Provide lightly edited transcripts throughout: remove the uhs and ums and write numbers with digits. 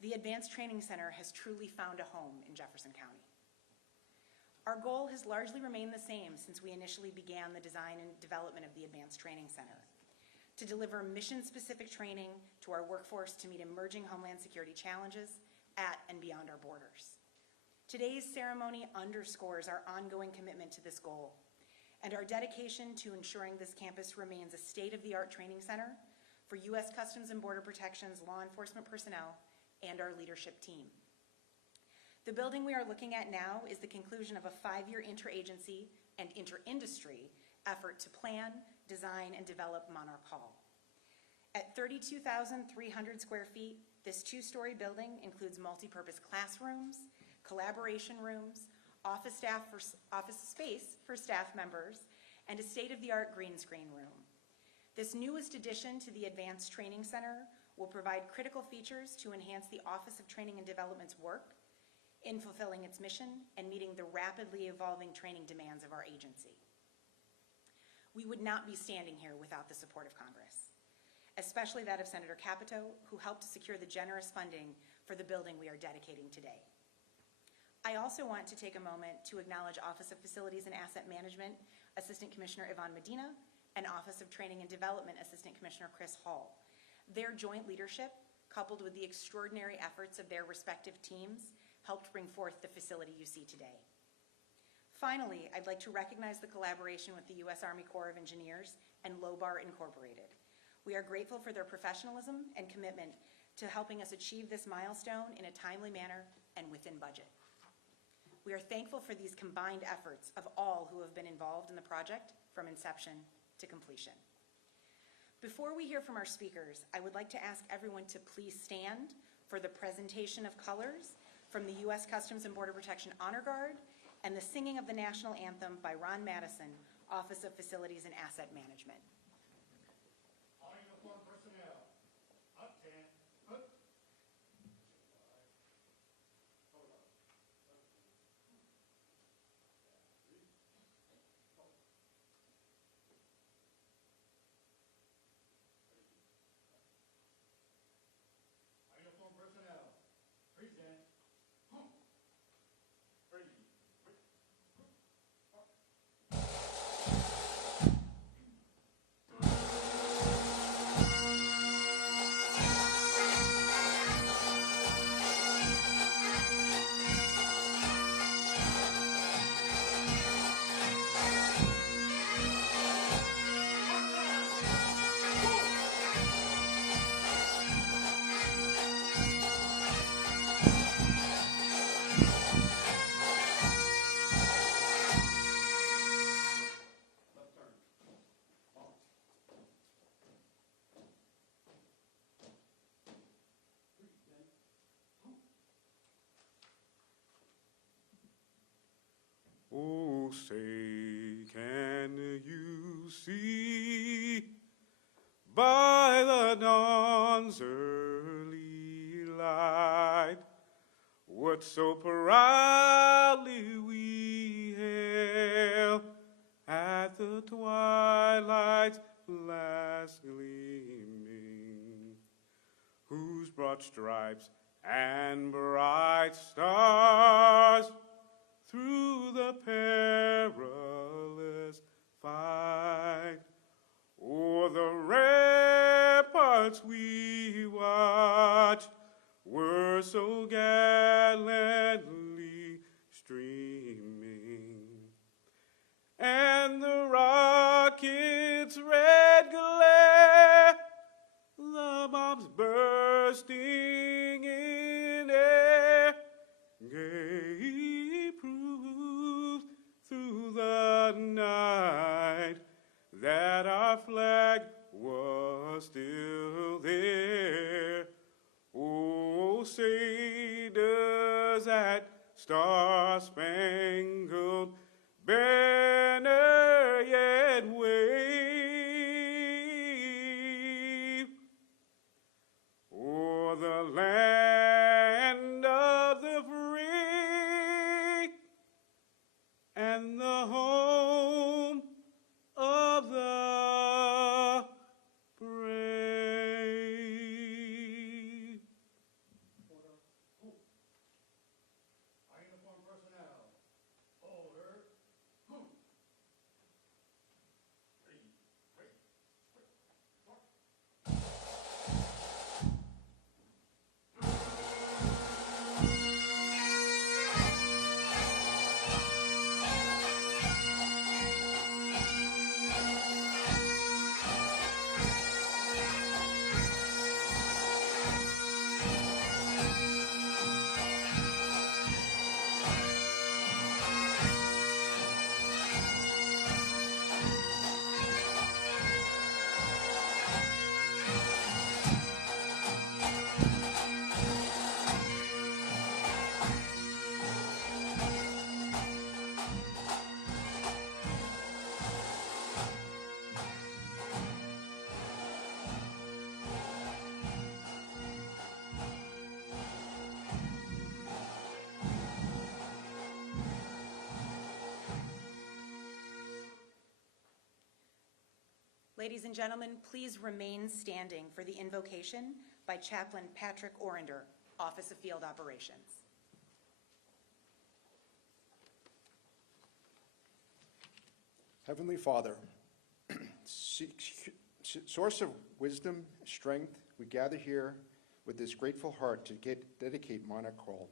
the Advanced Training Center has truly found a home in Jefferson County. Our goal has largely remained the same since we initially began the design and development of the Advanced Training Center: to deliver mission-specific training to our workforce to meet emerging Homeland Security challenges at and beyond our borders. Today's ceremony underscores our ongoing commitment to this goal and our dedication to ensuring this campus remains a state-of-the-art training center for U.S. Customs and Border Protection's law enforcement personnel and our leadership team. The building we are looking at now is the conclusion of a 5-year interagency and inter-industry effort to plan, design, and develop Monarch Hall. At 32,300 square feet, this 2-story building includes multi-purpose classrooms, collaboration rooms, office space for staff members, and a state-of-the-art green screen room. This newest addition to the Advanced Training Center will provide critical features to enhance the Office of Training and Development's work in fulfilling its mission and meeting the rapidly evolving training demands of our agency. We would not be standing here without the support of Congress, especially that of Senator Capito, who helped to secure the generous funding for the building we are dedicating today. I also want to take a moment to acknowledge Office of Facilities and Asset Management Assistant Commissioner Yvonne Medina and Office of Training and Development Assistant Commissioner Chris Hall. Their joint leadership, coupled with the extraordinary efforts of their respective teams, helped bring forth the facility you see today. Finally, I'd like to recognize the collaboration with the U.S. Army Corps of Engineers and Lobar Incorporated. We are grateful for their professionalism and commitment to helping us achieve this milestone in a timely manner and within budget. We are thankful for these combined efforts of all who have been involved in the project from inception to completion. Before we hear from our speakers, I would like to ask everyone to please stand for the presentation of colors from the U.S. Customs and Border Protection Honor Guard and the singing of the national anthem by Ron Madison, Office of Facilities and Asset Management. All uniformed personnel, up 10, put. All uniformed personnel, present. Ready. Oh, say, can you see by the dawn's early light what so proudly we hailed at the twilight's last gleaming, whose broad stripes and bright stars through the perilous fight o'er the ramparts we watched were so gallantly streaming, and the rocket's red glare, the bombs bursting in air, gave proof through the night that our flag was still there. Oh, say does that star-spangled banner yet wave o'er the land of the free and the home of the brave? Who? Our uniformed personnel. Order. Who? Ready. Wait. Start. Ladies and gentlemen, please remain standing for the invocation by Chaplain Patrick Orender, Office of Field Operations. Heavenly Father, source of wisdom, strength, we gather here with this grateful heart to dedicate Monarch Hall.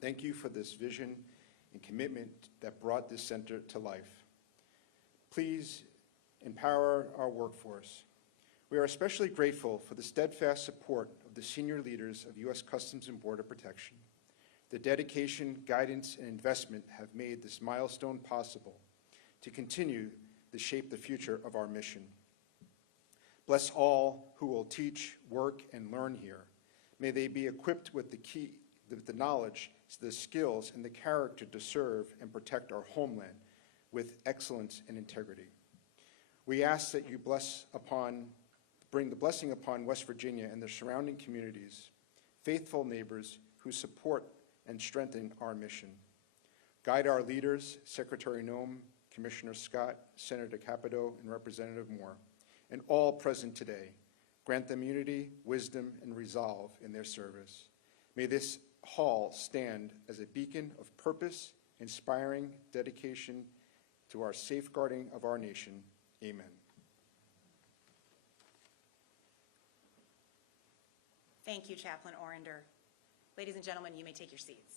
Thank you for this vision and commitment that brought this center to life. Please empower our workforce. We are especially grateful for the steadfast support of the senior leaders of U.S. Customs and Border Protection. The dedication, guidance, and investment have made this milestone possible to continue to shape the future of our mission. Bless all who will teach, work, and learn here. May they be equipped with the knowledge, the skills, and the character to serve and protect our homeland with excellence and integrity. We ask that you bring the blessing upon West Virginia and the surrounding communities, faithful neighbors who support and strengthen our mission. Guide our leaders, Secretary Noem, Commissioner Scott, Senator Capito, and Representative Moore, and all present today. Grant them unity, wisdom, and resolve in their service. May this hall stand as a beacon of purpose, inspiring dedication to our safeguarding of our nation. Amen. Thank you, Chaplain Orender. Ladies and gentlemen, you may take your seats.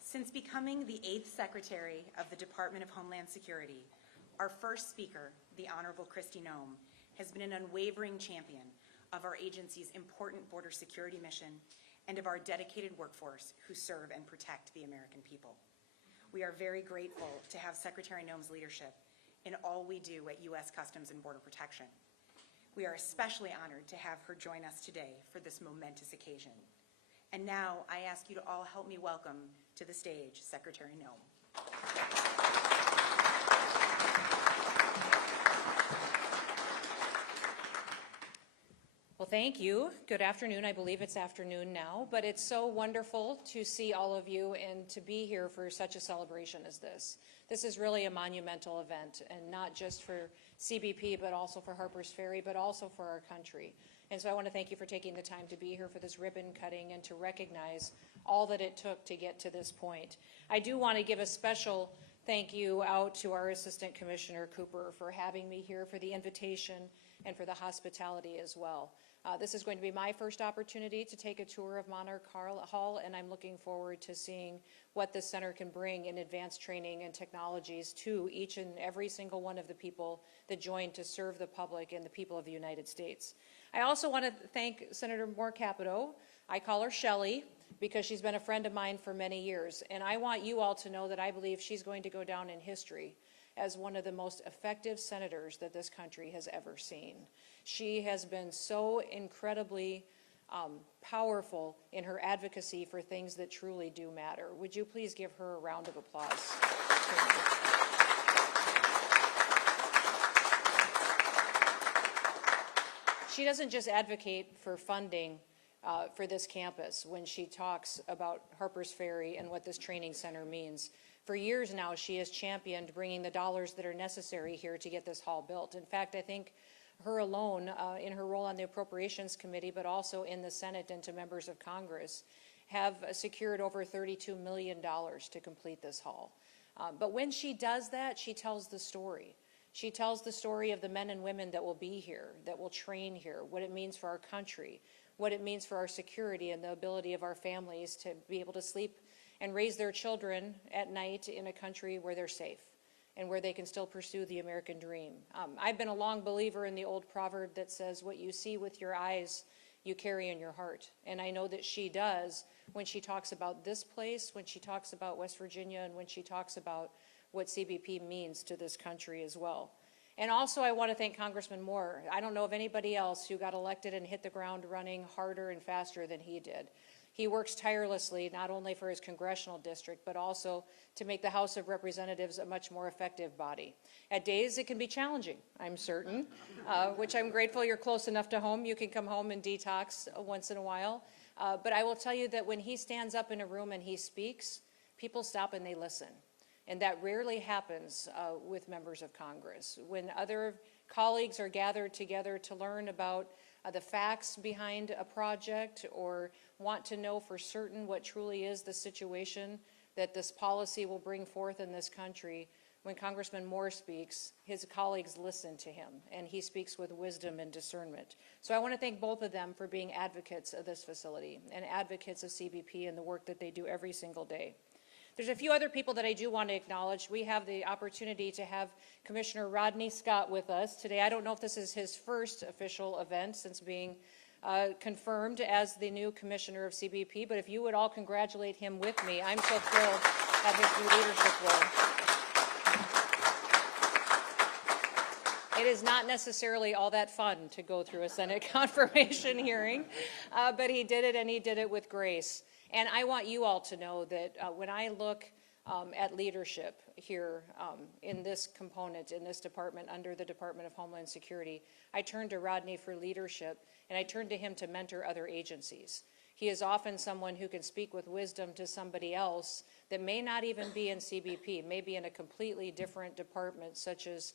Since becoming the 8th Secretary of the Department of Homeland Security, our first speaker, the Honorable Kristi Noem, has been an unwavering champion of our agency's important border security mission and of our dedicated workforce who serve and protect the American people. We are very grateful to have Secretary Noem's leadership in all we do at U.S. Customs and Border Protection. We are especially honored to have her join us today for this momentous occasion. And now I ask you to all help me welcome to the stage Secretary Noem. Well, thank you. Good afternoon. I believe it's afternoon now, but it's so wonderful to see all of you and to be here for such a celebration as this. This is really a monumental event, and not just for CBP, but also for Harpers Ferry, but also for our country. And so I want to thank you for taking the time to be here for this ribbon cutting and to recognize all that it took to get to this point. I do want to give a special thank you out to our Assistant Commissioner Cooper for having me here, for the invitation and for the hospitality as well. This is going to be my first opportunity to take a tour of Monarch Hall, and I'm looking forward to seeing what this center can bring in advanced training and technologies to each and every single one of the people that joined to serve the public and the people of the United States. I also want to thank Senator Moore Capito. I call her Shelley because she's been a friend of mine for many years, and I want you all to know that I believe she's going to go down in history as one of the most effective senators that this country has ever seen. She has been so incredibly powerful in her advocacy for things that truly do matter. Would you please give her a round of applause? She doesn't just advocate for funding for this campus when she talks about Harpers Ferry and what this training center means. For years now, she has championed bringing the dollars that are necessary here to get this hall built. In fact, I think her alone, in her role on the Appropriations Committee, but also in the Senate and to members of Congress, have secured over $32 million to complete this hall. But when she does that, she tells the story. She tells the story of the men and women that will be here, that will train here, what it means for our country, what it means for our security and the ability of our families to be able to sleep and raise their children at night in a country where they're safe and where they can still pursue the American dream. I've been a long believer in the old proverb that says, what you see with your eyes, you carry in your heart. And I know that she does when she talks about this place, when she talks about West Virginia, and when she talks about what CBP means to this country as well. And also I want to thank Congressman Moore. I don't know of anybody else who got elected and hit the ground running harder and faster than he did. He works tirelessly not only for his congressional district, but also to make the House of Representatives a much more effective body. At days it can be challenging, I'm certain, which I'm grateful you're close enough to home. You can come home and detox once in a while. But I will tell you that when he stands up in a room and he speaks, people stop and they listen. And that rarely happens with members of Congress. When other colleagues are gathered together to learn about the facts behind a project or want to know for certain what truly is the situation that this policy will bring forth in this country, when Congressman Moore speaks, his colleagues listen to him, and he speaks with wisdom and discernment. So I want to thank both of them for being advocates of this facility and advocates of CBP and the work that they do every single day. There's a few other people that I do want to acknowledge. We have the opportunity to have Commissioner Rodney Scott with us today. I don't know if this is his first official event since being confirmed as the new commissioner of CBP, but if you would all congratulate him with me, I'm so thrilled at his new leadership role. It is not necessarily all that fun to go through a Senate confirmation hearing, but he did it, and he did it with grace. And I want you all to know that when I look at leadership here in this component, in this department, under the Department of Homeland Security, I turn to Rodney for leadership, and I turn to him to mentor other agencies. He is often someone who can speak with wisdom to somebody else that may not even be in CBP, may be in a completely different department, such as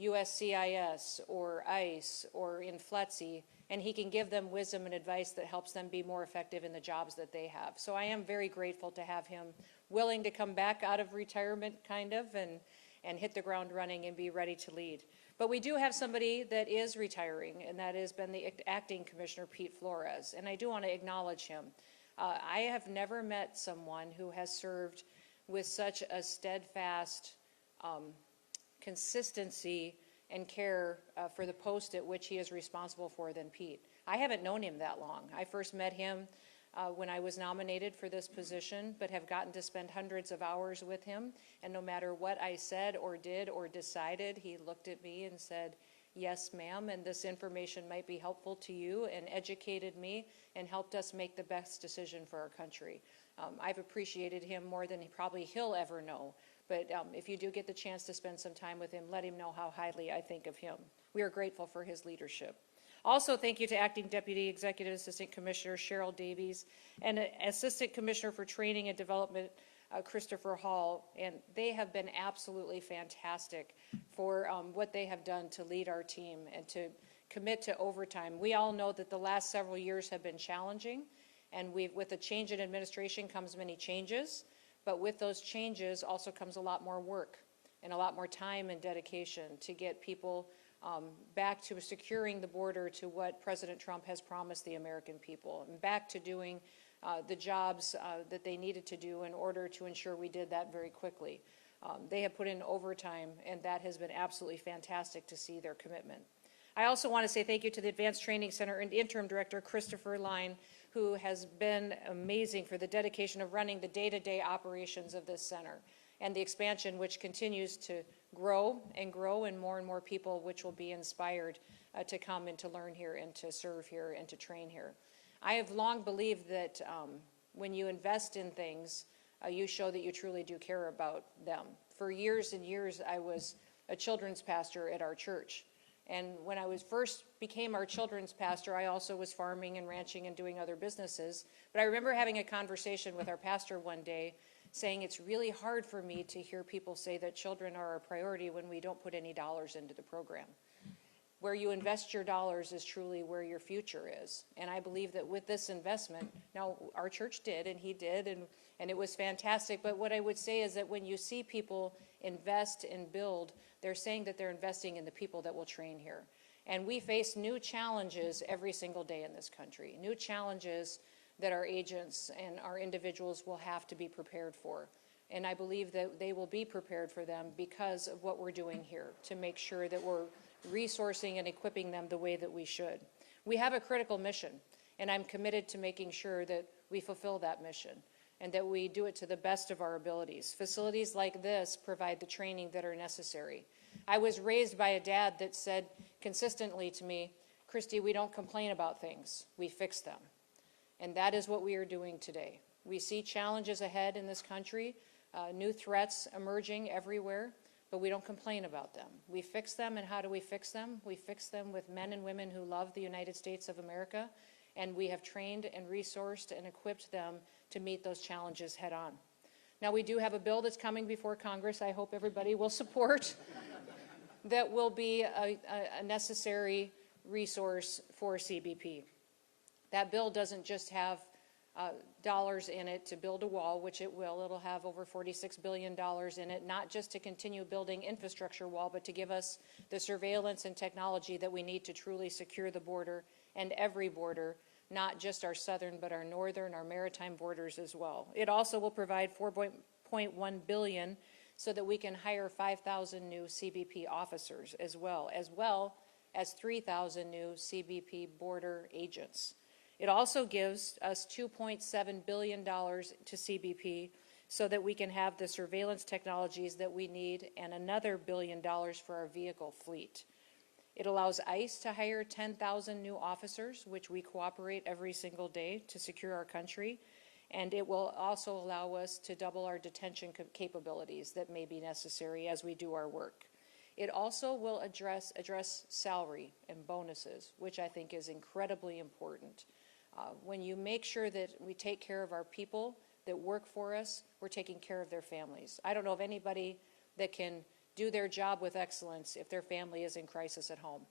USCIS or ICE or in FLETC, and he can give them wisdom and advice that helps them be more effective in the jobs that they have. So I am very grateful to have him willing to come back out of retirement, kind of, and hit the ground running and be ready to lead. But we do have somebody that is retiring, and that has been the acting commissioner, Pete Flores, and I do want to acknowledge him. I have never met someone who has served with such a steadfast consistency and care for the post at which he is responsible for than Pete. I haven't known him that long. I first met him when I was nominated for this position, but have gotten to spend hundreds of hours with him, and no matter what I said or did or decided, he looked at me and said, "Yes, ma'am, and this information might be helpful to you," and educated me and helped us make the best decision for our country. I've appreciated him more than probably he'll ever know. But if you do get the chance to spend some time with him, let him know how highly I think of him. We are grateful for his leadership. Also, thank you to Acting Deputy Executive Assistant Commissioner Cheryl Davies and Assistant Commissioner for Training and Development, Christopher Hall. And they have been absolutely fantastic for what they have done to lead our team and to commit to overtime. We all know that the last several years have been challenging, and with a change in administration comes many changes. But with those changes also comes a lot more work and a lot more time and dedication to get people back to securing the border to what President Trump has promised the American people, and back to doing the jobs that they needed to do in order to ensure we did that very quickly. They have put in overtime, and that has been absolutely fantastic to see their commitment. I also want to say thank you to the Advanced Training Center and Interim Director, Christopher Line, who has been amazing for the dedication of running the day-to-day operations of this center and the expansion, which continues to grow, and more people which will be inspired to come and to learn here and to serve here and to train here. I have long believed that when you invest in things, you show that you truly do care about them. For years and years, I was a children's pastor at our church. And when I first became our children's pastor, I also was farming and ranching and doing other businesses. But I remember having a conversation with our pastor one day saying it's really hard for me to hear people say that children are a priority when we don't put any dollars into the program. where you invest your dollars is truly where your future is. And I believe that with this investment, now our church did, and he did, and it was fantastic. But what I would say is that when you see people invest and build, they're saying that they're investing in the people that will train here. And we face new challenges every single day in this country, new challenges that our agents and our individuals will have to be prepared for. And I believe that they will be prepared for them because of what we're doing here to make sure that we're resourcing and equipping them the way that we should. We have a critical mission, and I'm committed to making sure that we fulfill that mission and that we do it to the best of our abilities. Facilities like this provide the training that are necessary. I was raised by a dad that said consistently to me, Kristi, we don't complain about things, we fix them. And that is what we are doing today. We see challenges ahead in this country, new threats emerging everywhere, but we don't complain about them. We fix them, and how do we fix them? We fix them with men and women who love the United States of America, and we have trained and resourced and equipped them to meet those challenges head on. Now, we do have a bill that's coming before Congress I hope everybody will support that will be a necessary resource for CBP. That bill doesn't just have dollars in it to build a wall, which it will. It'll have over $46 billion in it, not just to continue building infrastructure wall, but to give us the surveillance and technology that we need to truly secure the border and every border, not just our southern, but our northern, our maritime borders as well. It also will provide $4.1 billion so that we can hire 5,000 new CBP officers as well as 3,000 new CBP border agents. It also gives us $2.7 billion to CBP so that we can have the surveillance technologies that we need and another $1 billion for our vehicle fleet. It allows ICE to hire 10,000 new officers, which we cooperate every single day to secure our country. And it will also allow us to double our detention capabilities that may be necessary as we do our work. It also will address salary and bonuses, which I think is incredibly important. When you make sure that we take care of our people that work for us, we're taking care of their families. I don't know of anybody that can do their job with excellence if their family is in crisis at home.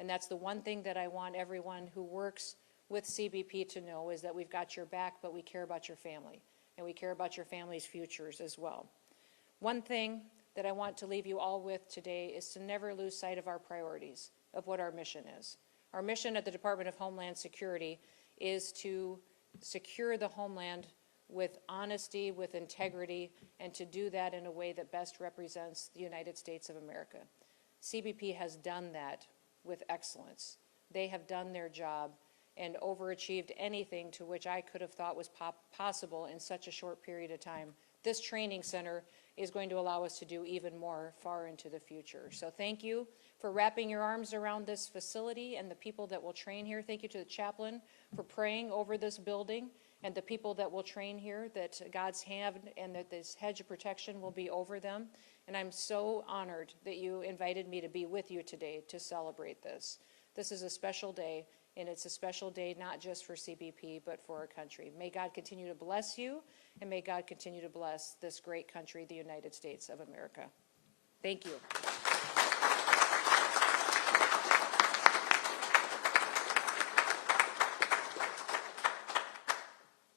And that's the one thing that I want everyone who works with CBP to know is that we've got your back, but we care about your family, and we care about your family's futures as well. One thing that I want to leave you all with today is to never lose sight of our priorities, of what our mission is. Our mission at the Department of Homeland Security is to secure the homeland with honesty, with integrity, and to do that in a way that best represents the United States of America. CBP has done that with excellence. They have done their job and overachieved anything to which I could have thought was possible in such a short period of time. This training center is going to allow us to do even more far into the future. So thank you for wrapping your arms around this facility and the people that will train here. Thank you to the chaplain for praying over this building and the people that will train here, that God's hand and that this hedge of protection will be over them. And I'm so honored that you invited me to be with you today to celebrate this. This is a special day, and it's a special day not just for CBP, but for our country. May God continue to bless you, and may God continue to bless this great country, the United States of America. Thank you.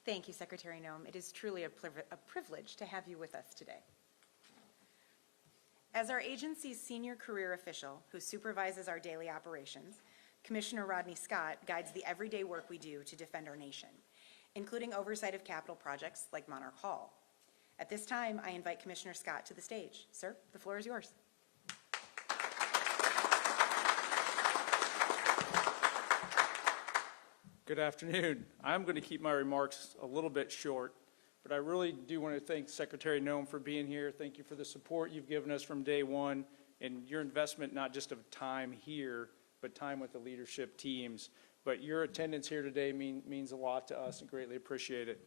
Thank you, Secretary Noem. It is truly a privilege to have you with us today. As our agency's senior career official who supervises our daily operations, Commissioner Rodney Scott guides the everyday work we do to defend our nation, including oversight of capital projects like Monarch Hall. At this time, I invite Commissioner Scott to the stage. Sir, the floor is yours. Good afternoon. I'm going to keep my remarks a little bit short, but I really do want to thank Secretary Noem for being here. Thank you for the support you've given us from day one and your investment, not just of time here, but time with the leadership teams. But your attendance here today means a lot to us and greatly appreciate it.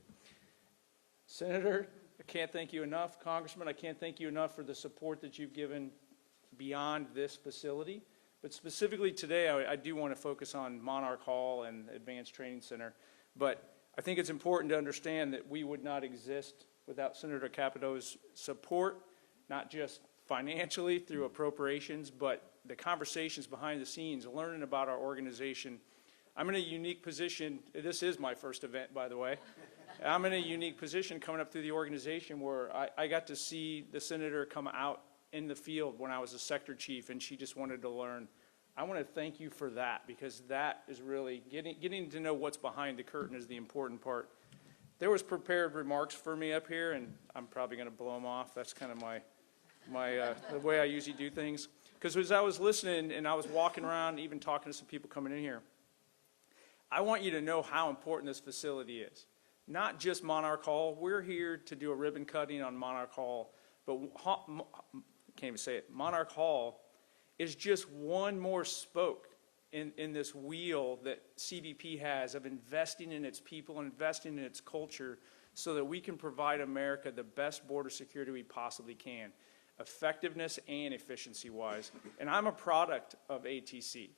Senator, I can't thank you enough. Congressman, I can't thank you enough for the support that you've given beyond this facility. But specifically today, I do want to focus on Monarch Hall and Advanced Training Center. But I think it's important to understand that we would not exist without Senator Capito's support, not just financially through appropriations, but the conversations behind the scenes, learning about our organization. I'm in a unique position. This is my first event, by the way. I'm in a unique position coming up through the organization where I got to see the senator come out in the field when I was a sector chief, and she just wanted to learn. I want to thank you for that, because that is really getting to know what's behind the curtain is the important part. There was prepared remarks for me up here, and I'm probably going to blow them off. That's kind of the way I usually do things. Because as I was listening and I was walking around, even talking to some people coming in here, I want you to know how important this facility is. Not just Monarch Hall. We're here to do a ribbon cutting on Monarch Hall, but can't even say it. Monarch Hall is just one more spoke in this wheel that CBP has of investing in its people, investing in its culture, so that we can provide America the best border security we possibly can, effectiveness and efficiency-wise. And I'm a product of ATC.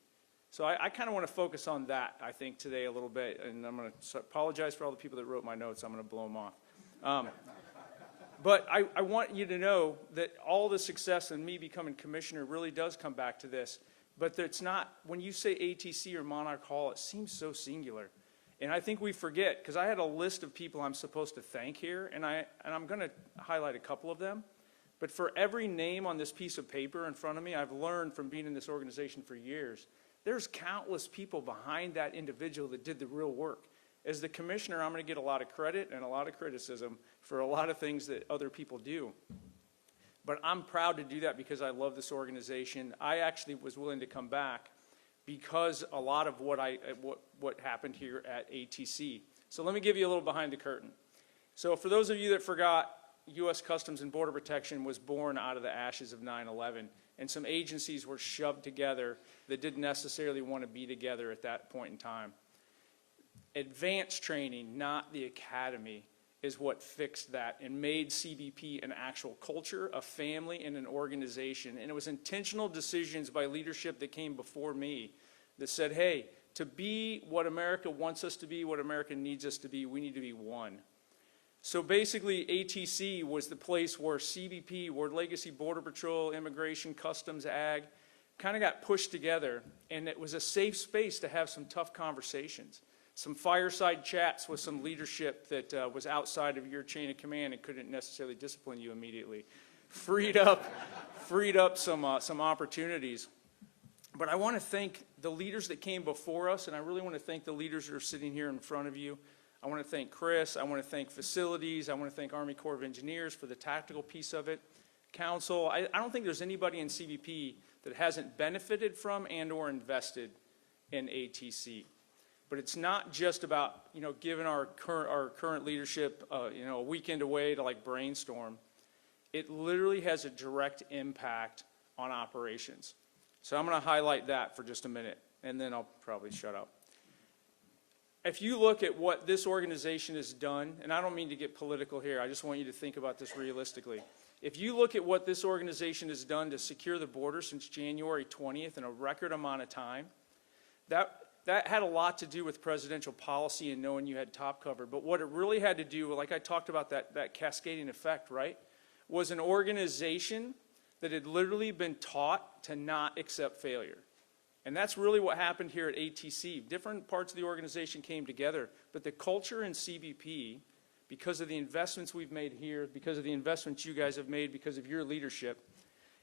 So I kind of want to focus on that, I think, today a little bit, and I'm going to apologize for all the people that wrote my notes. I'm going to blow them off. But I want you to know that all the success in me becoming commissioner really does come back to this. But it's not, when you say ATC or Monarch Hall, it seems so singular. And I think we forget, because I had a list of people I'm supposed to thank here, and I'm going to highlight a couple of them. But for every name on this piece of paper in front of me, I've learned from being in this organization for years, there's countless people behind that individual that did the real work. As the commissioner, I'm going to get a lot of credit and a lot of criticism for a lot of things that other people do. But I'm proud to do that because I love this organization. I actually was willing to come back because a lot of what happened here at ATC. So let me give you a little behind the curtain. So for those of you that forgot, U.S. Customs and Border Protection was born out of the ashes of 9/11, and some agencies were shoved together that didn't necessarily want to be together at that point in time. Advanced training, not the academy, is what fixed that and made CBP an actual culture, a family, and an organization. And it was intentional decisions by leadership that came before me that said, hey, to be what America wants us to be, what America needs us to be, we need to be one. So basically, ATC was the place where CBP, where Legacy Border Patrol, Immigration, Customs, Ag, kind of got pushed together, and it was a safe space to have some tough conversations. Some fireside chats with some leadership that was outside of your chain of command and couldn't necessarily discipline you immediately. Freed up some opportunities. But I want to thank the leaders that came before us, and I really want to thank the leaders that are sitting here in front of you. I want to thank Chris. I want to thank facilities. I want to thank Army Corps of Engineers for the tactical piece of it. Council. I don't think there's anybody in CBP that hasn't benefited from and or invested in ATC. But it's not just about, giving our current leadership, a weekend away to like brainstorm. It literally has a direct impact on operations. So I'm going to highlight that for just a minute, and then I'll probably shut up. If you look at what this organization has done, and I don't mean to get political here, I just want you to think about this realistically. If you look at what this organization has done to secure the border since January 20th in a record amount of time, that had a lot to do with presidential policy and knowing you had top cover. But what it really had to do, like I talked about that cascading effect, right, was an organization that had literally been taught to not accept failure. And that's really what happened here at ATC. Different parts of the organization came together, but the culture in CBP, because of the investments we've made here, because of the investments you guys have made, because of your leadership,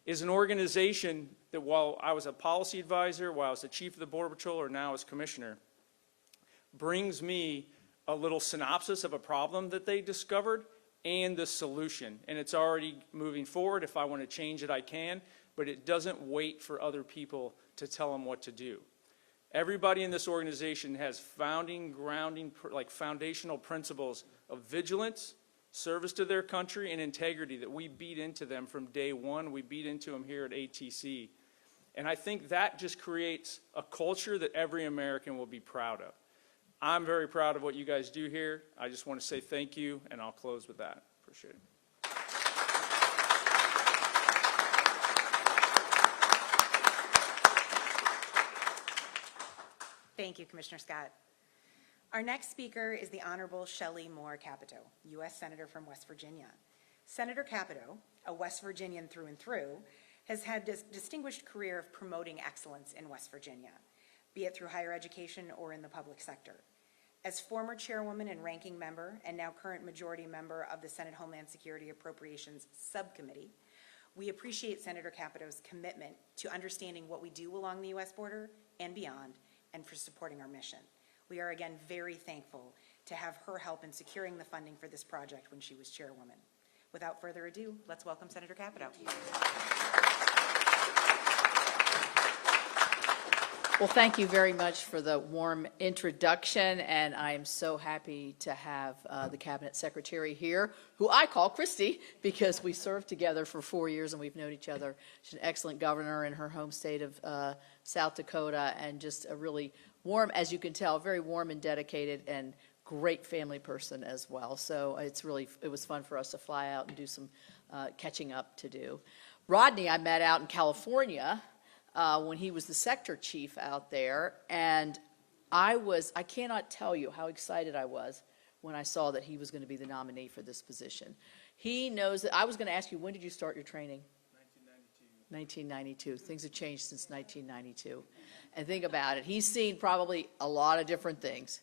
is an organization that while I was a policy advisor, while I was the chief of the Border Patrol, or now as commissioner, brings me a little synopsis of a problem that they discovered and the solution. And it's already moving forward. If I want to change it, I can, but it doesn't wait for other people to tell them what to do. Everybody in this organization has foundational principles of vigilance, service to their country, and integrity that we beat into them from day one. We beat into them here at ATC. And I think that just creates a culture that every American will be proud of. I'm very proud of what you guys do here. I just want to say thank you, and I'll close with that. Appreciate it. Thank you, Commissioner Scott. Our next speaker is the Honorable Shelley Moore Capito, U.S. Senator from West Virginia. Senator Capito, a West Virginian through and through, has had a distinguished career of promoting excellence in West Virginia, be it through higher education or in the public sector. As former chairwoman and ranking member, and now current majority member of the Senate Homeland Security Appropriations Subcommittee, we appreciate Senator Capito's commitment to understanding what we do along the U.S. border and beyond, and for supporting our mission. We are again very thankful to have her help in securing the funding for this project when she was chairwoman. Without further ado, let's welcome Senator Capito. Well, thank you very much for the warm introduction, and I am so happy to have the Cabinet Secretary here, who I call Kristi, because we served together for 4 years and we've known each other. She's an excellent governor in her home state of South Dakota, and just a really warm, as you can tell, very warm and dedicated and great family person as well. So it was fun for us to fly out and do some catching up to do. Rodney I met out in California when he was the sector chief out there, and I cannot tell you how excited I was when I saw that he was going to be the nominee for this position. He knows that. I was going to ask you, when did you start your training? 1992. Things have changed since 1992. And think about it. He's seen probably a lot of different things.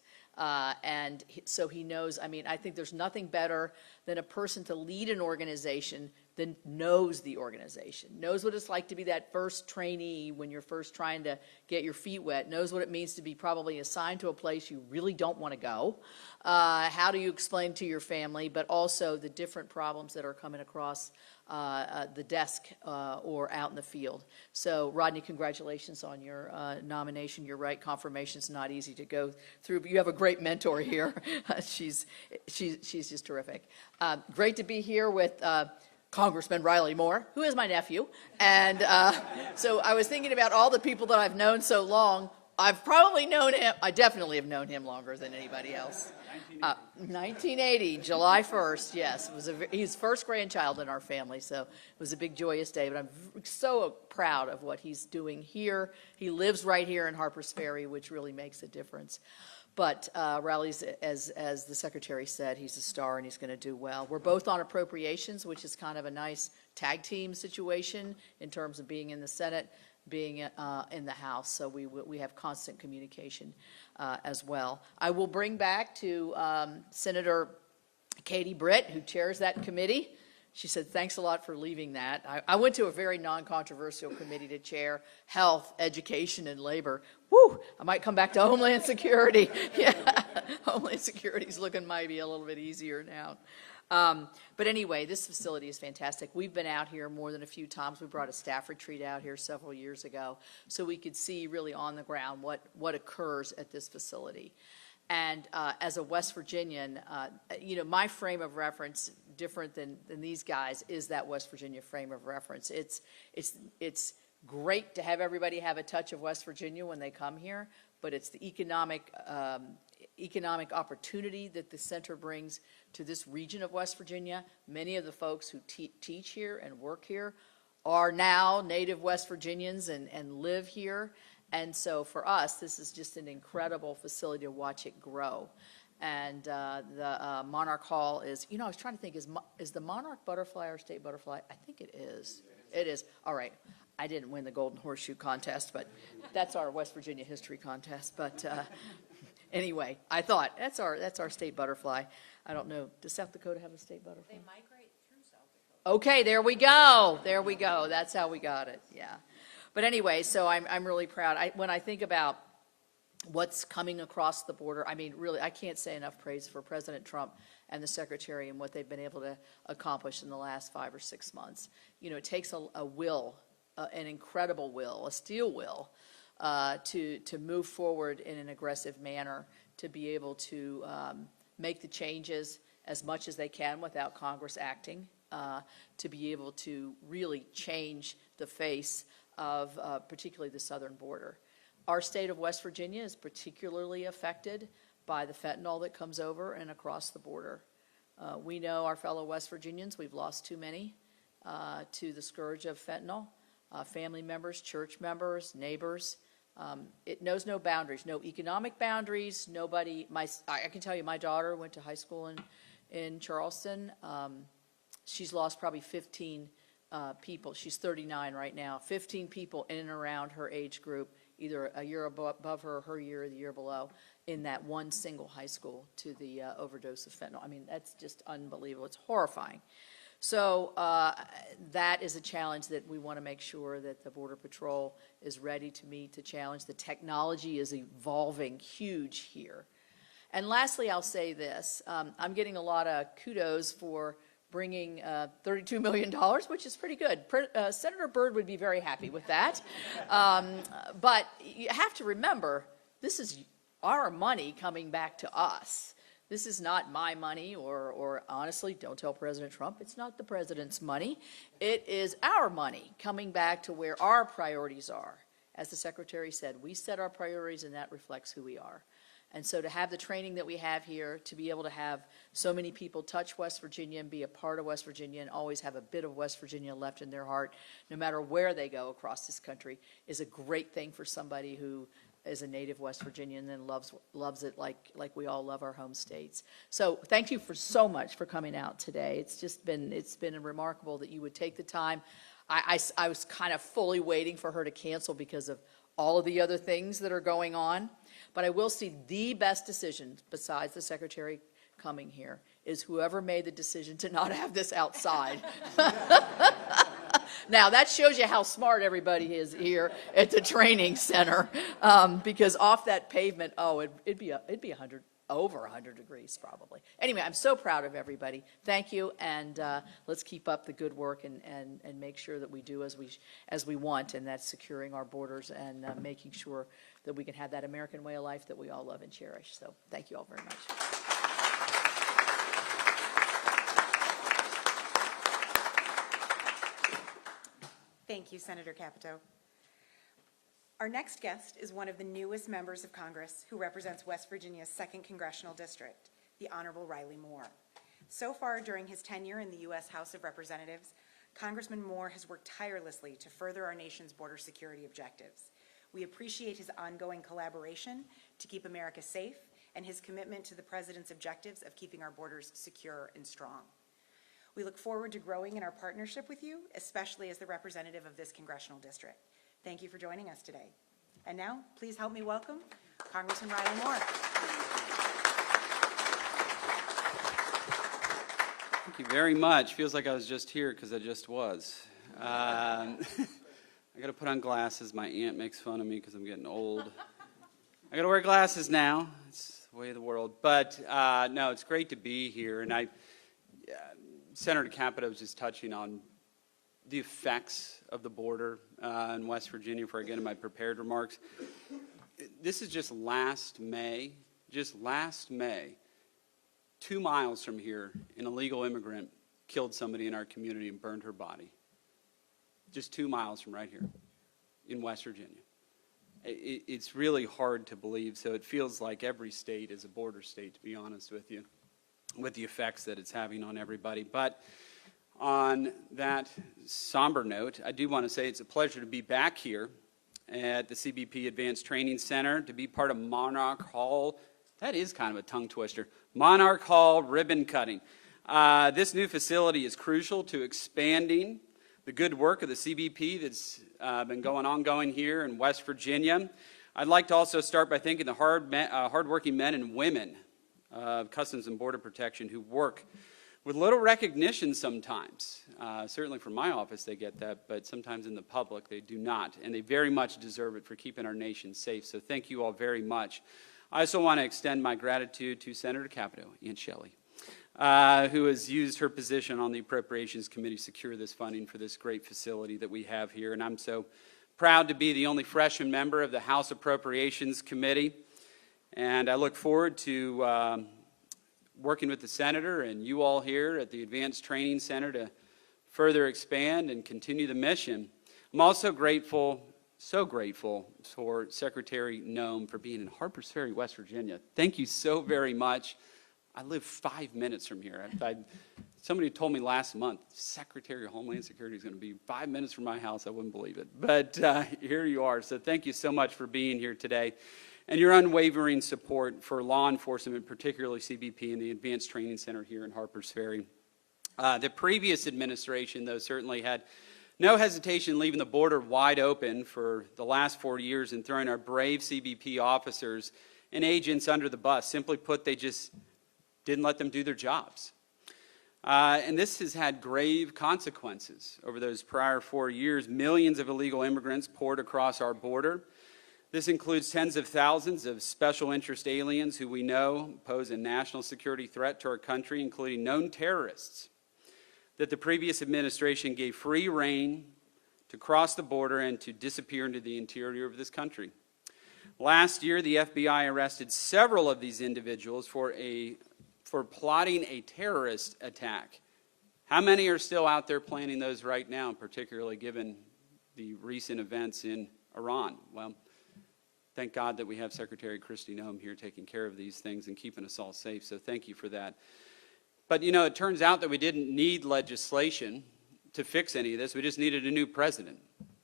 So he knows, I think there's nothing better than a person to lead an organization that knows the organization, knows what it's like to be that first trainee when you're first trying to get your feet wet, knows what it means to be probably assigned to a place you really don't want to go. How do you explain to your family, but also the different problems that are coming across the desk or out in the field. So, Rodney, congratulations on your nomination. You're right, confirmation's not easy to go through, but you have a great mentor here. She's just terrific. Great to be here with Congressman Riley Moore, who is my nephew. And so I was thinking about all the people that I've known so long. I've probably known him, I definitely have known him longer than anybody else. 1980, July 1st, yes. He's first grandchild in our family, so it was a big joyous day. But I'm so proud of what he's doing here. He lives right here in Harpers Ferry, which really makes a difference. But Riley's, as the Secretary said, he's a star and he's going to do well. We're both on appropriations, which is kind of a nice tag team situation in terms of being in the Senate, being in the House, so we have constant communication as well. I will bring back to Senator Katie Britt, who chairs that committee. She said, thanks a lot for leaving that. I went to a very non-controversial committee to chair, Health, Education, and Labor. Woo, I might come back to Homeland Security. Yeah, Homeland Security's looking maybe a little bit easier now. But anyway, this facility is fantastic. We've been out here more than a few times. We brought a staff retreat out here several years ago so we could see really on the ground what occurs at this facility. And as a West Virginian, my frame of reference, different than these guys, is that West Virginia frame of reference. It's great to have everybody have a touch of West Virginia when they come here, but it's the economic opportunity that the center brings to this region of West Virginia. Many of the folks who teach here and work here are now native West Virginians and live here. And so for us, this is just an incredible facility to watch it grow. And the Monarch Hall is, I was trying to think, is the Monarch butterfly our state butterfly? I think it is. It is. All right. I didn't win the Golden Horseshoe contest, but that's our West Virginia history contest. But anyway, I thought that's our state butterfly. I don't know. Does South Dakota have a state butterfly? They migrate through South Dakota. Okay, there we go. There we go. That's how we got it. Yeah. But anyway, so I'm really proud. When I think about what's coming across the border, really, I can't say enough praise for President Trump and the Secretary and what they've been able to accomplish in the last 5 or 6 months. It takes a will, an incredible will, a steel will, to move forward in an aggressive manner, to be able to make the changes as much as they can without Congress acting, to be able to really change the face of particularly the southern border. Our state of West Virginia is particularly affected by the fentanyl that comes over and across the border. We know our fellow West Virginians, we've lost too many to the scourge of fentanyl. Family members, church members, neighbors. It knows no boundaries, no economic boundaries, nobody. I can tell you my daughter went to high school in Charleston. She's lost probably 15 people. She's 39 right now. 15 people in and around her age group, either a year above her year, or the year below, in that one single high school to the overdose of fentanyl. I mean, that's just unbelievable. It's horrifying. So that is a challenge that we want to make sure that the Border Patrol is ready to meet the challenge. The technology is evolving huge here. And lastly, I'll say this. I'm getting a lot of kudos for bringing $32 million, which is pretty good. Senator Byrd would be very happy with that. But you have to remember, this is our money coming back to us. This is not my money, or honestly, don't tell President Trump, it's not the president's money. It is our money coming back to where our priorities are. As the Secretary said, we set our priorities, and that reflects who we are. And so to have the training that we have here, to be able to have so many people touch West Virginia and be a part of West Virginia and always have a bit of West Virginia left in their heart, no matter where they go across this country, is a great thing for somebody who is a native West Virginian and loves it like we all love our home states. So thank you so much for coming out today. It's been remarkable that you would take the time. I was kind of fully waiting for her to cancel because of all of the other things that are going on. But I will see the best decision, besides the Secretary coming here, is whoever made the decision to not have this outside. Now, that shows you how smart everybody is here at the training center, because off that pavement, it'd be over 100 degrees probably. Anyway, I'm so proud of everybody. Thank you, and let's keep up the good work and make sure that we do as we want, and that's securing our borders and making sure that we can have that American way of life that we all love and cherish. So thank you all very much. Thank you, Senator Capito. Our next guest is one of the newest members of Congress who represents West Virginia's 2nd Congressional District, the Honorable Riley Moore. So far during his tenure in the U.S. House of Representatives, Congressman Moore has worked tirelessly to further our nation's border security objectives. We appreciate his ongoing collaboration to keep America safe and his commitment to the President's objectives of keeping our borders secure and strong. We look forward to growing in our partnership with you, especially as the representative of this congressional district. Thank you for joining us today. And now, please help me welcome Congressman Riley Moore. Thank you very much. Feels like I was just here because I just was. I got to put on glasses. My aunt makes fun of me because I'm getting old. I got to wear glasses now. It's the way of the world. But no, it's great to be here. And Senator Capito was just touching on the effects of the border in West Virginia before I get into my prepared remarks. This is just last May, 2 miles from here, an illegal immigrant killed somebody in our community and burned her body. Just 2 miles from right here in West Virginia. It's really hard to believe, so it feels like every state is a border state, to be honest with you, with the effects that it's having on everybody. But on that somber note, I do want to say it's a pleasure to be back here at the CBP Advanced Training Center, to be part of Monarch Hall. That is kind of a tongue twister. Monarch Hall ribbon cutting. This new facility is crucial to expanding the good work of the CBP that's been ongoing here in West Virginia. I'd like to also start by thanking the hardworking men and women of Customs and Border Protection who work with little recognition sometimes. Certainly from my office they get that, but sometimes in the public they do not, and they very much deserve it for keeping our nation safe. So thank you all very much. I also want to extend my gratitude to Senator Capito, Aunt Shelley, who has used her position on the Appropriations Committee to secure this funding for this great facility that we have here. And I'm so proud to be the only freshman member of the House Appropriations Committee. And I look forward to working with the Senator and you all here at the Advanced Training Center to further expand and continue the mission. I'm also grateful, so grateful for Secretary Noem for being in Harpers Ferry, West Virginia. Thank you so very much. I live 5 minutes from here. Somebody told me last month, Secretary of Homeland Security is going to be 5 minutes from my house. I wouldn't believe it. But here you are. So thank you so much for being here today and your unwavering support for law enforcement, particularly CBP and the Advanced Training Center here in Harpers Ferry. The previous administration, though, certainly had no hesitation leaving the border wide open for the last 4 years and throwing our brave CBP officers and agents under the bus. Simply put, they just didn't let them do their jobs. And this has had grave consequences. Over those prior 4 years, millions of illegal immigrants poured across our border. This includes tens of thousands of special interest aliens who we know pose a national security threat to our country, including known terrorists that the previous administration gave free rein to cross the border and to disappear into the interior of this country. Last year, the FBI arrested several of these individuals for plotting a terrorist attack. How many are still out there planning those right now, particularly given the recent events in Iran? Well, thank God that we have Secretary Kristi Noem here taking care of these things and keeping us all safe, so thank you for that. But, you know, it turns out that we didn't need legislation to fix any of this. We just needed a new president.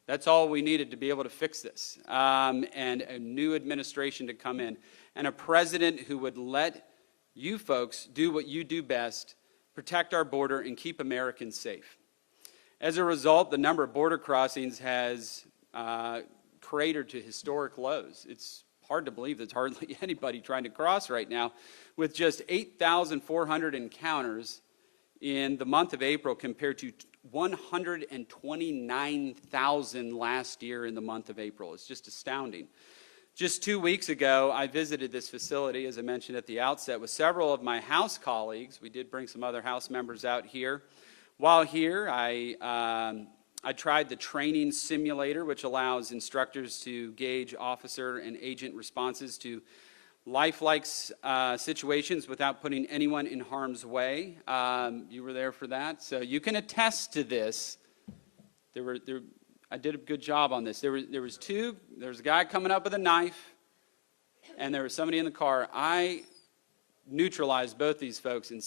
That's all we needed to be able to fix this, and a new administration to come in, and a president who would let you folks do what you do best, protect our border and keep Americans safe. As a result, the number of border crossings has cratered to historic lows. It's hard to believe there's hardly anybody trying to cross right now, with just 8,400 encounters in the month of April compared to 129,000 last year in the month of April. It's just astounding. Just 2 weeks ago, I visited this facility, as I mentioned at the outset, with several of my House colleagues. We did bring some other House members out here. While here, I tried the training simulator, which allows instructors to gauge officer and agent responses to lifelike situations without putting anyone in harm's way. You were there for that, so you can attest to this. I did a good job on this. There was a guy coming up with a knife, and there was somebody in the car. I neutralized both these folks in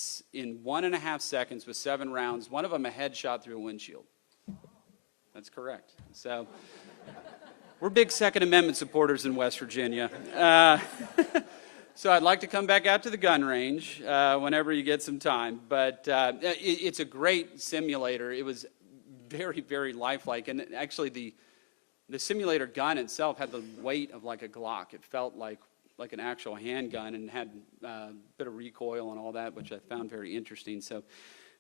1.5 seconds with 7 rounds. One of them a headshot through a windshield. That's correct. So we're big Second Amendment supporters in West Virginia. So I'd like to come back out to the gun range whenever you get some time. But it's a great simulator. It was very, very lifelike. And actually, the simulator gun itself had the weight of like a Glock. It felt like an actual handgun and had a bit of recoil and all that, which I found very interesting. So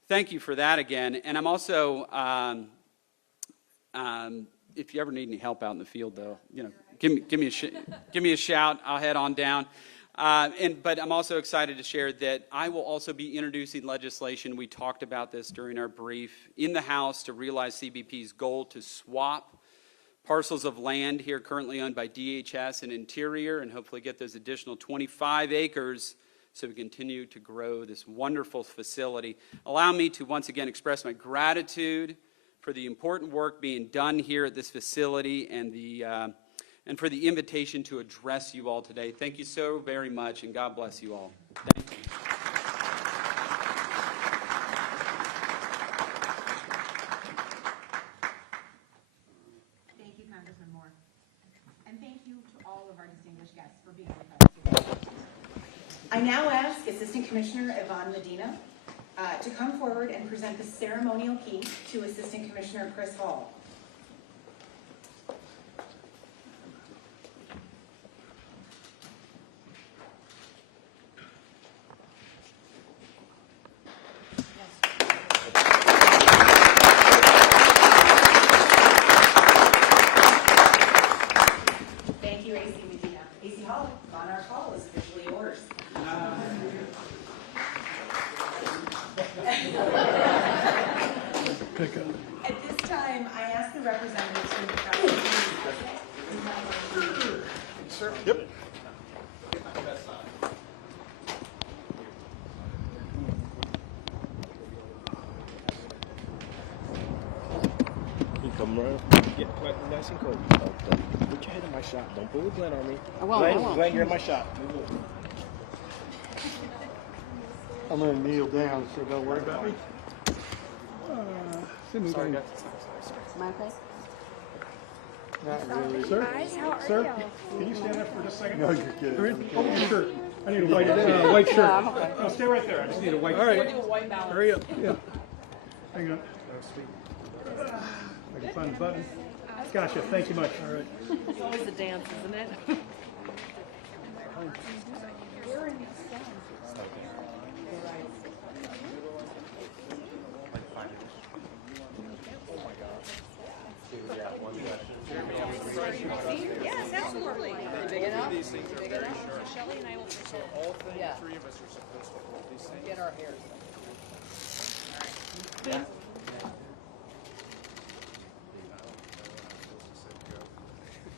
thank you for that again. And I'm also... if you ever need any help out in the field, though, you know, give me a shout. I'll head on down. But I'm also excited to share that I will also be introducing legislation. We talked about this during our brief in the House to realize CBP's goal to swap parcels of land here currently owned by DHS and Interior, and hopefully get those additional 25 acres so we continue to grow this wonderful facility. Allow me to once again express my gratitude for the important work being done here at this facility and for the invitation to address you all today. Thank you so very much, and God bless you all. Thank you. Thank you, Congressman Moore. And thank you to all of our distinguished guests for being with us today. I now ask Assistant Commissioner Yvonne Medina to come forward and present the ceremonial key to Assistant Commissioner Chris Hall. Thank you, AC Medina. AC Hall, Monarch Hall is officially yours. At this time, I ask the representatives from the council. Sir. Yep. You come around. Get quite nice and cold. Put your head in my shot. Don't pull the gun on me. I won't. Glenn, you're in my shot. I'm going to kneel down, so don't worry about me. Sorry, guys. Am I okay? Not really. Sir? Sir? Can you stand up for just a second? No, you're good. Open your shirt. I need a white shirt. I'm okay. No, stay right there. I just need a white shirt. White balance. Hurry up. Yeah. Hang on. I can find the button. Gotcha, thank you much. All right. It's always a dance, isn't it? Yes, absolutely. Big enough? Big enough. Shelley and I will present. All Yeah. three of us are supposed to hold these things. Get our hair.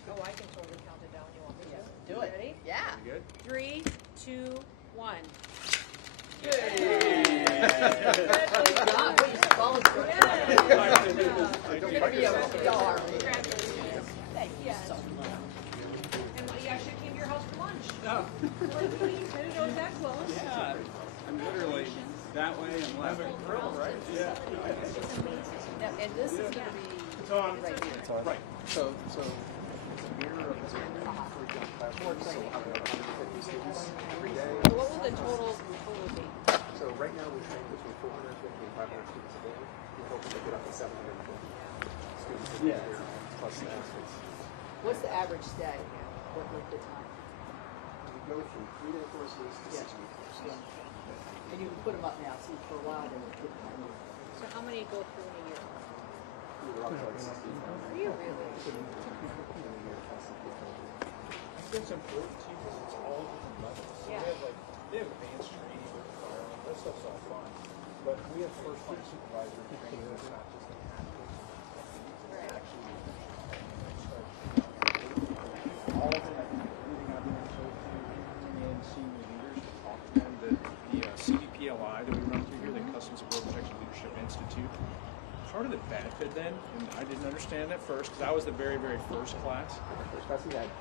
Oh, I can totally count it down. You want me to? Do it. Ready? Yeah. Good? 3, 2, 1. God, what you follow through. Give me a star. Thank you so much. And well, yeah, I should have came to your house for lunch. I didn't know it was that close. Yeah, I'm literally that way and left. Now, and this is going to be It's on. right here. Right. So it's a mirror of this for young classrooms, so we'll have 150 students every day. So what will the total be? So right now we train between 450 and 500 students a day. We hope to get up to 750 students a year, plus staff. What's the average day? What the time? We go from 3-day courses to 6-week courses. And you can put them up now, see, for a while they were putting them up. So how many go through in a year? We were up to like 60. Are you really? It's important too because it's all different levels. So Yeah. they have advanced training with the firearm. That stuff's all fine. But we have first line supervisor training that's not just a actually all of it. I think everything I've been told to and senior leaders to talk to them. The CBPLI that we run through here, the Customs and Border Protection Leadership Institute. Part of the benefit then, and I didn't understand at first because I was the very, very first class.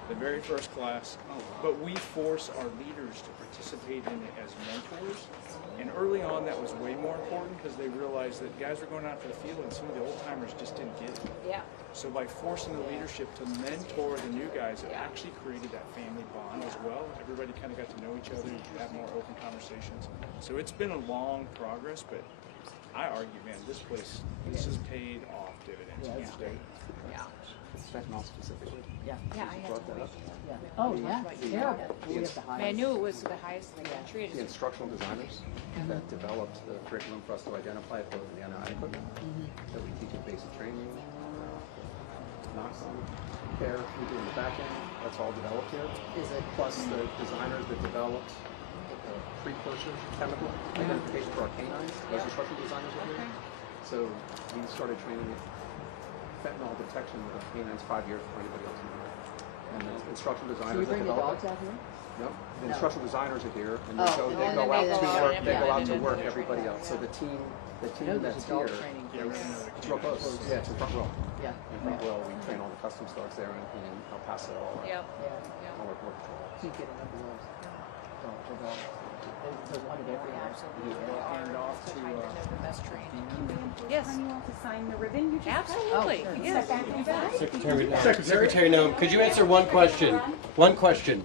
The very first class. But we force our leaders to participate in it as mentors. And early on, that was way more important because they realized that guys were going out to the field and some of the old timers just didn't get it. Yeah. So by forcing the leadership to mentor the new guys, it actually created that family bond as well. Everybody kind of got to know each other, you could have more open conversations. So it's been a long progress, but I argue, man, this has paid off dividends. Yeah, it's great. Yeah. Fentanyl specifically. Yeah. Yeah, I had to wait. Yeah. Oh, yeah. Terrible. We have the I mean, I highest. knew it was the highest in the country. The instructional designers that developed the curriculum for us to identify both the NI equipment that we teach in basic training, knock-on care we do in the back end, that's all developed here. Is it? Plus the designers that developed the precursor chemical identification for our canines, those instructional designers were here. So we started training fentanyl detection with our canines 5 years before anybody else knew it. And the instructional So designers you that bring the developed dogs out here? no, the instructional designers are here, and Oh, they and go then out they to go out work. and They go out to everybody work. does. Everybody else. So the team I know that's there's a dog here, training Yeah, we're place. gonna know the it's real close. canines. Yeah, it's in front row. Yeah. In front row, we train all the customs dogs there in El Paso. Yep. All our border patrol. Keep getting up the roads. There's one at every house. Hand off to, The best training. Yes. You want to sign the ribbon you just Absolutely. Oh, sure. Yes. Secretary Noem, could you answer one question? One question.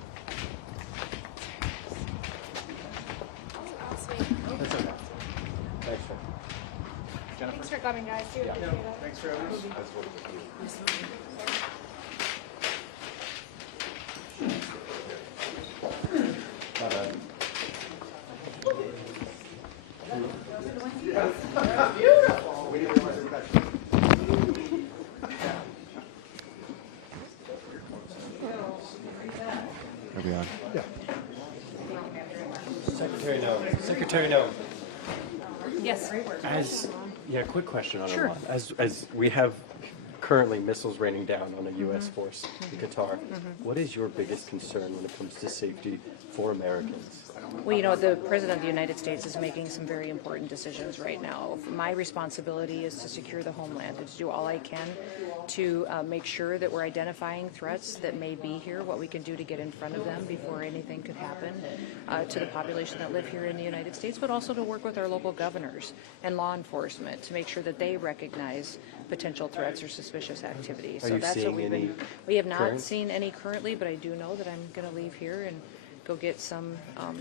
That's okay. Thanks, sir. Jennifer? Thanks for coming, guys. Do appreciate it. thanks for having us. We didn't realize it was that. Are we on? Yeah. Secretary Noem. Yes. Quick question on Sure. Iran. As we have currently missiles raining down on a U.S. force in Qatar, what is your biggest concern when it comes to safety for Americans? Well, you know, the President of the United States is making some very important decisions right now. My responsibility is to secure the homeland and to do all I can to make sure that we're identifying threats that may be here, what we can do to get in front of them before anything could happen to the population that live here in the United States, but also to work with our local governors and law enforcement to make sure that they recognize potential threats or suspicious activity. Are you that's what seeing we've any been. We have not current? seen any currently, but I do know that I'm going to leave here and go get some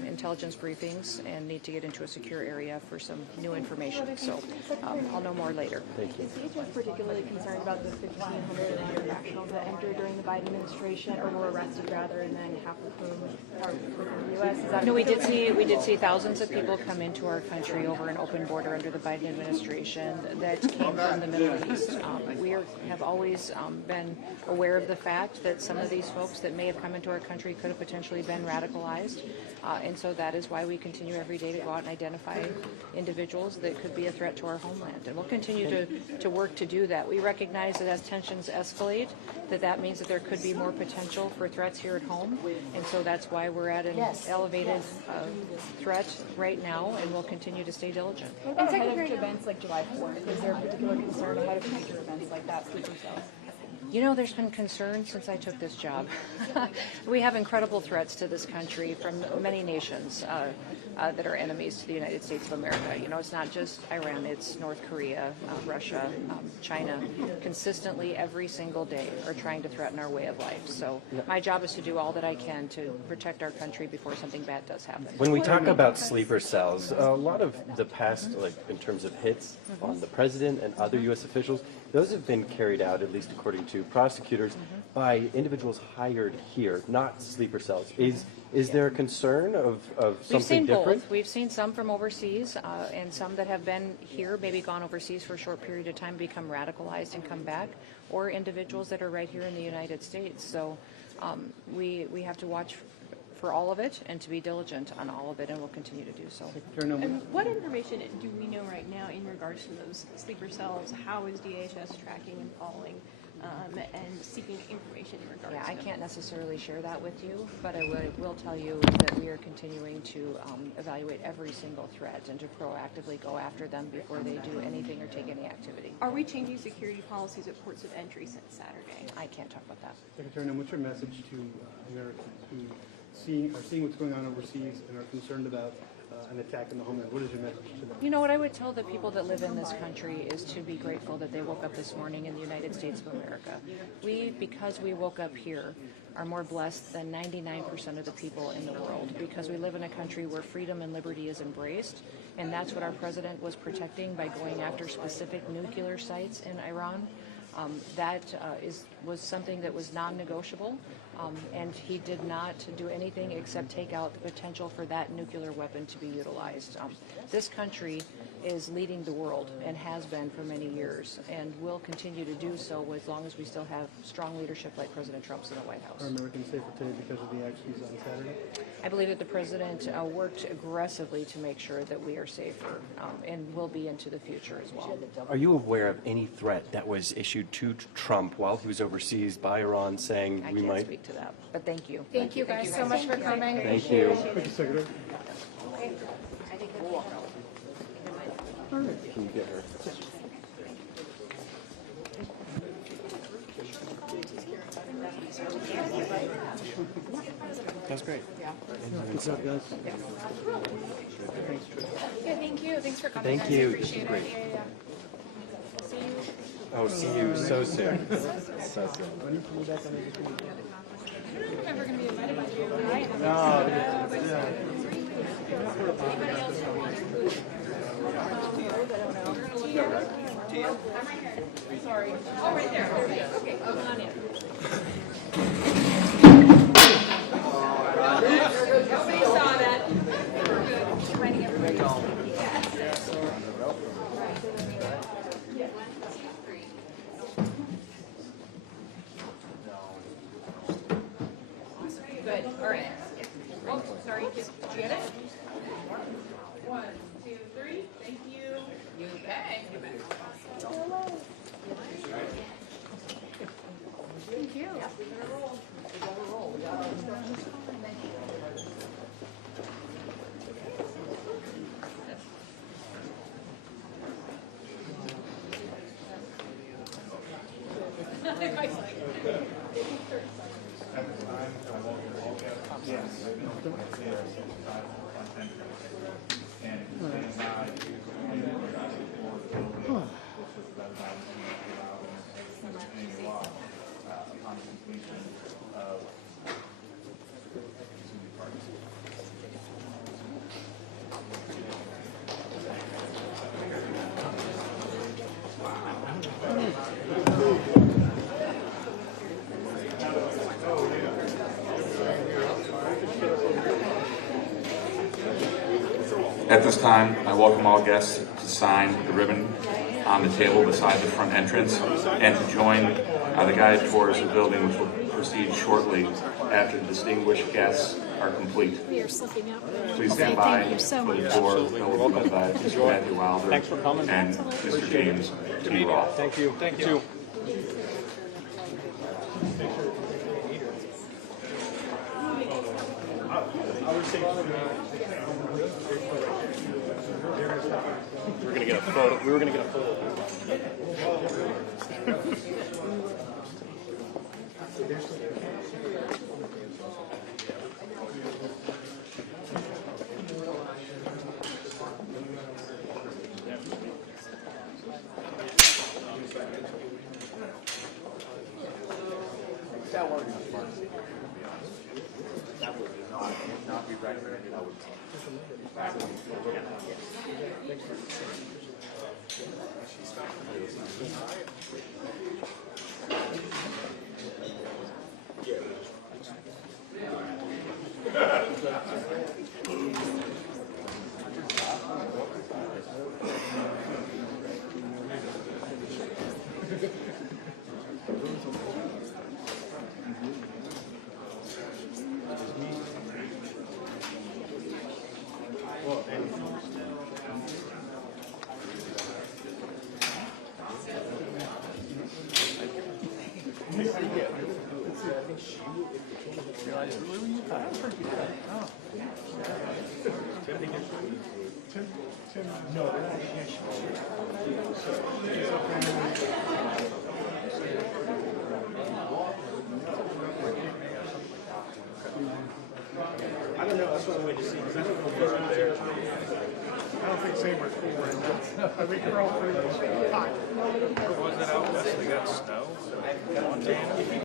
intelligence briefings and need to get into a secure area for some new information. So I'll know more later. Thank you. Is DHS particularly concerned about the 1,500 internationals that entered during the Biden administration, or were arrested rather, and then half of whom are within the U.S.? Is that No, we did see thousands of people come into our country over an open border under the Biden administration that came from the Middle East. Have always been aware of the fact that some of these folks that may have come into our country could have potentially been radicalized. And so that is why we continue every day to go out and identify individuals that could be a threat to our homeland. And we'll continue to work to do that. We recognize that as tensions escalate, that means that there could be more potential for threats here at home. And so that's why we're at an elevated threat right now, and we'll continue to stay diligent. What about ahead of events like July 4th? Is there a particular concern ahead of major events like that, sleeper cells? You know, there's been concern since I took this job. We have incredible threats to this country from many nations that are enemies to the United States of America. You know, it's not just Iran, it's North Korea, Russia, China. Consistently, every single day, are trying to threaten our way of life. So my job is to do all that I can to protect our country before something bad does happen. When we talk about sleeper cells, a lot of the past, like in terms of hits on the president and other U.S. officials, those have been carried out, at least according to prosecutors, by individuals hired here, not sleeper cells. Is there a concern of something We've seen different? both. We've seen some from overseas and some that have been here, maybe gone overseas for a short period of time, become radicalized and come back, or individuals that are right here in the United States. So we have to watch for all of it and to be diligent on all of it, and we'll continue to do so. And what information do we know right now in regards to those sleeper cells? How is DHS tracking and following and seeking information in regards to I them? can't necessarily share that with you, but I will tell you that we are continuing to evaluate every single threat and to proactively go after them before they do anything or take any activity. Are we changing security policies at ports of entry since Saturday? I can't talk about that. Secretary Noem, what's your message to Americans who are seeing what's going on overseas and are concerned about an attack in the homeland? What is your message to them? You know, what I would tell the people that live in this country is to be grateful that they woke up this morning in the United States of America. Because we woke up here, are more blessed than 99% of the people in the world, because we live in a country where freedom and liberty is embraced, and that's what our president was protecting by going after specific nuclear sites in Iran. That was something that was non-negotiable, and he did not do anything except take out the potential for that nuclear weapon to be utilized. This country is leading the world and has been for many years, and will continue to do so as long as we still have strong leadership like President Trump's in the White House. Are Americans safer today because of the actions on Saturday? I believe that the president worked aggressively to make sure that we are safer, and will be into the future as well. Are you aware of any threat that was issued to Trump while he was overseas by Iran saying I we can't might? speak to that, but thank you. Thank you guys so much for coming. Thank you. Thank you, Secretary. Can you get her? That's great. Good job, guys. Yeah, thank you. Thanks for coming. Thank guys. you. I appreciate it. Great. Yeah. See you. Oh, see you so soon. So soon. I'm never going to be invited by you, right? No, Anybody else who wants food? Tia? Sorry. Oh, right there. Okay, come on in. Nobody saw that. We're good. Writing everybody else. Good. All right. Oh, sorry. Did you get it? 1, 2, 3. Thank you. You bet. You bet. Thank you. At this time, I welcome all guests to sign the ribbon on the table beside the front entrance and to join the guided tours of the building, which will proceed shortly after the distinguished guests are complete. We are slipping out. Please stand by Thank you so for the much. tour that will be led by Mr. Matthew Wilder Thanks for coming. and Mr. James T. Roth. Thank you. Thank you. We were gonna get a photo. We were gonna get a photo. I don't know, that's what I'm waiting to see, because I don't know if they're there. I don't think Seymour's cool right now. I think they're all pretty hot. Where was it out west? They got snow? Montana?